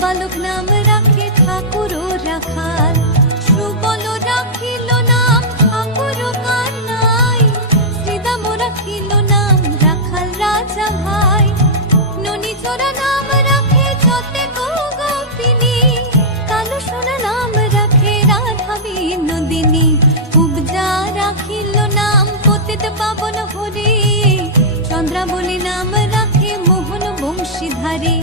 বালক নাম রাখে ঠাকুর রাখাল, সুবল রাখিল নাম ঠাকুর কানাই, শ্রীদাম রাখিল নাম রাখাল রাজা ভাই, ননি চোরা নাম রাখে যতে গোপিনী, কালো সোনা নাম রাখে রাধা বিনোদিনী, উপজা রাখিল নাম পতিত পাবন হরি, চন্দ্রাবলী নাম রাখে মোহন বংশীধারী।